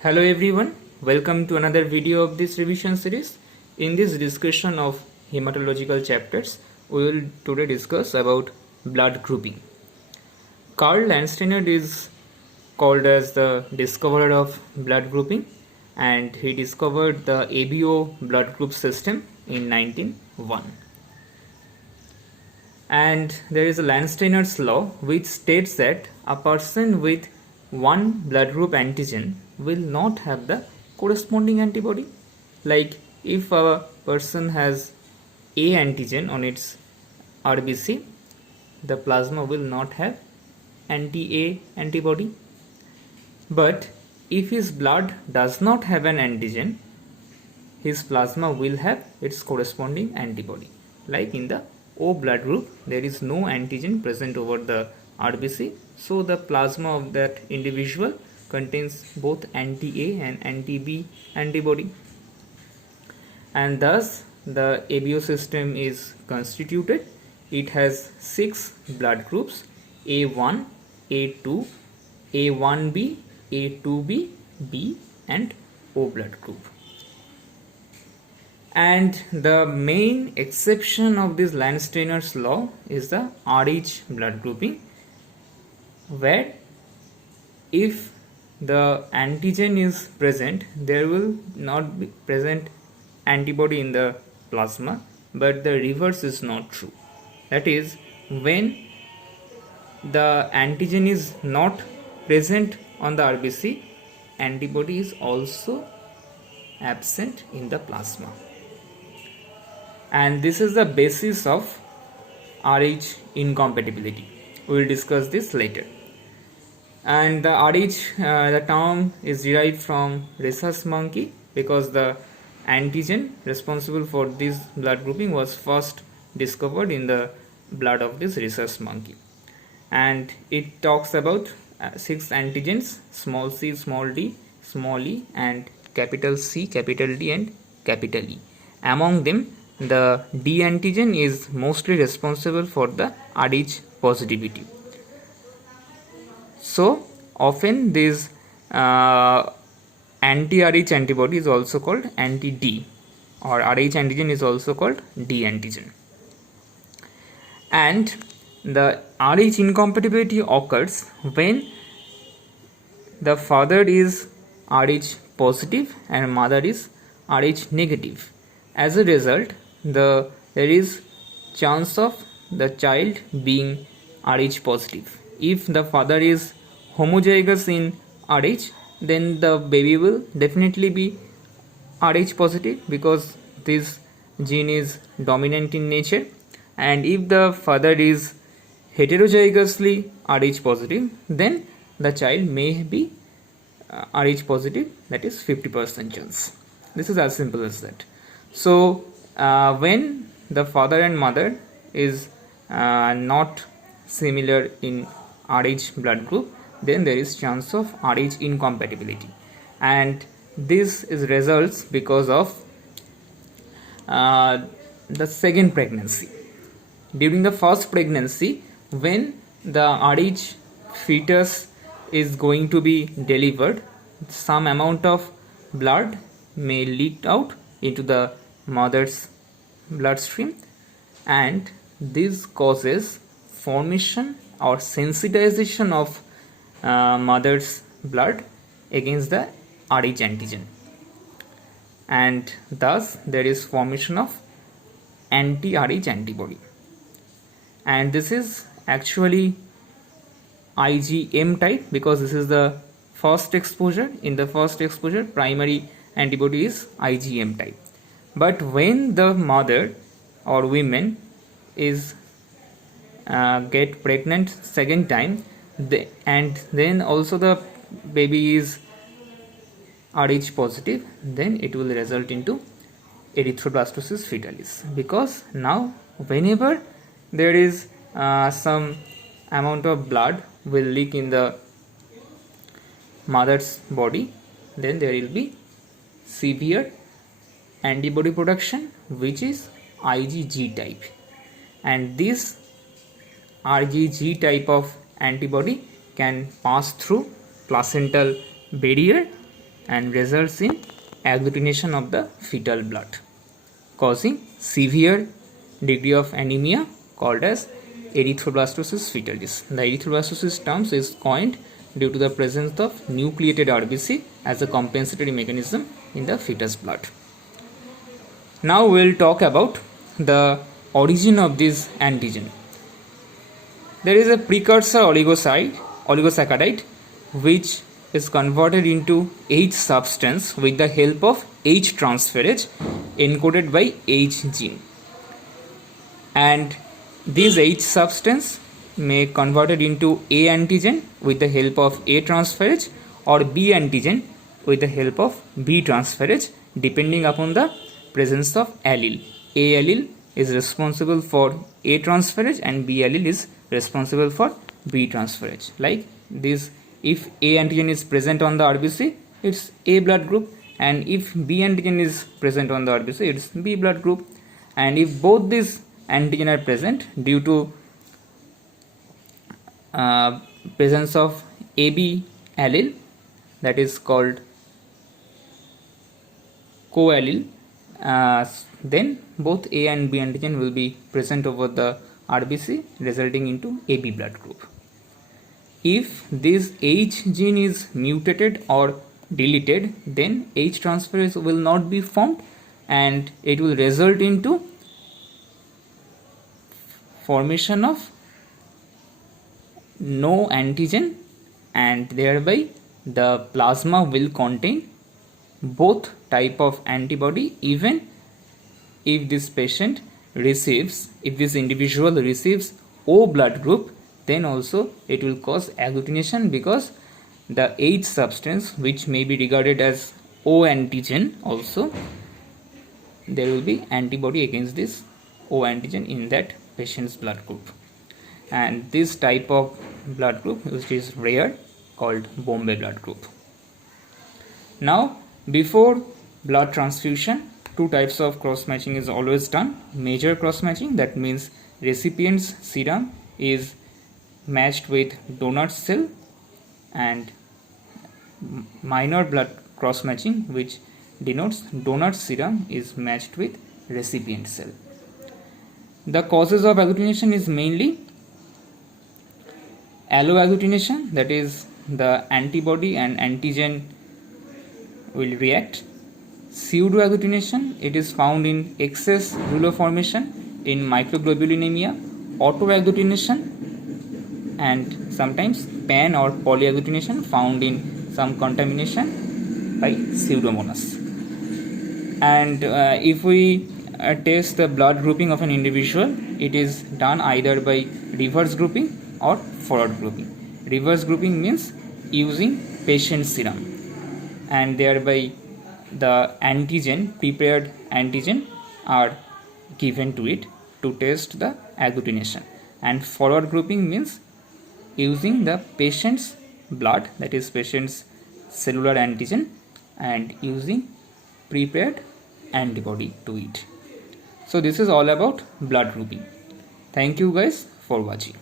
Hello everyone, welcome to another video of this revision series. In this discussion of hematological chapters, we will today discuss about blood grouping. Carl Landsteiner is called as the discoverer of blood grouping, and he discovered the ABO blood group system in 1901. And there is a Landsteiners Law which states that a person with one blood group antigen will not have the corresponding antibody. Like if a person has A antigen on its RBC, the plasma will not have anti-A antibody. But if his blood does not have an antigen, his plasma will have its corresponding antibody. Like in the O blood group, there is no antigen present over the RBC, so the plasma of that individual contains both anti-A and anti-B antibody, and thus the ABO system is constituted. It has 6 blood groups: A1, A2, A1B, A2B, B and O blood group. And the main exception of this Landsteiner's law is the RH blood grouping, where if the antigen is present, there will not be present antibody in the plasma, but the reverse is not true. That is, when the antigen is not present on the RBC, antibody is also absent in the plasma. And this is the basis of RH incompatibility. We will discuss this later. And the RH, the term is derived from rhesus monkey, because the antigen responsible for this blood grouping was first discovered in the blood of this rhesus monkey. And it talks about 6 antigens: small c, small d, small e, and capital C, capital D, and capital E. Among them, the D antigen is mostly responsible for the RH positivity. So often this anti-RH antibody is also called anti-D, or RH antigen is also called D antigen. And the RH incompatibility occurs when the father is RH positive and mother is RH negative. As a result, there is chance of the child being RH positive. If the father is homozygous in RH, then the baby will definitely be RH positive, because this gene is dominant in nature. And if the father is heterozygously RH positive, then the child may be RH positive, that is 50% chance. This is as simple as that. So when the father and mother is not similar in RH blood group, then there is chance of RH incompatibility, and this is results because of the second pregnancy. During the first pregnancy, when the RH fetus is going to be delivered, some amount of blood may leak out into the mother's bloodstream, and this causes formation or sensitization of mother's blood against the RH antigen, and thus there is formation of anti-RH antibody. And this is actually IgM type, because this is the first exposure. In the first exposure, primary antibody is IgM type. But when the mother or women is get pregnant second time, and then also the baby is RH positive, then it will result into erythroblastosis fetalis, because now whenever there is some amount of blood will leak in the mother's body, then there will be severe antibody production, which is IgG type, and this IgG type of antibody can pass through placental barrier and results in agglutination of the fetal blood, causing severe degree of anemia called as erythroblastosis fetalis. The erythroblastosis term is coined due to the presence of nucleated RBC as a compensatory mechanism in the fetus blood. Now we will talk about the origin of this antigen. There is a precursor oligosaccharide which is converted into H substance with the help of H transferase encoded by H gene, and this H substance may converted into A antigen with the help of A transferase or B antigen with the help of B transferase depending upon the presence of allele. A allele is responsible for A transferase and B allele is responsible for B transferase. Like this, if A antigen is present on the RBC, it's A blood group, and if B antigen is present on the RBC, it's B blood group. And if both these antigen are present due to presence of AB allele, that is called coallele, then both A and B antigen will be present over the RBC, resulting into AB blood group. If this H gene is mutated or deleted, then H transferase will not be formed and it will result into formation of no antigen, and thereby the plasma will contain both type of antibody. Even if this individual receives O blood group, then also it will cause agglutination, because the H substance, which may be regarded as O antigen, also there will be antibody against this O antigen in that patient's blood group. And this type of blood group, which is rare, called Bombay blood group. Now, before blood transfusion, two types of cross matching is always done. Major cross matching, that means recipient's serum is matched with donor cell, and minor blood cross matching, which denotes donor serum is matched with recipient cell. The causes of agglutination is mainly alloagglutination, that is the antibody and antigen will react. Pseudoagglutination, it is found in excess rouleau formation in microglobulinemia. Autoagglutination, and sometimes pan or polyagglutination found in some contamination by Pseudomonas. And if we test the blood grouping of an individual, it is done either by reverse grouping or forward grouping. Reverse grouping means using patient serum, and thereby the prepared antigen are given to it to test the agglutination. And forward grouping means using the patient's blood, that is patient's cellular antigen, and using prepared antibody to it. So this is all about blood grouping. Thank you guys for watching.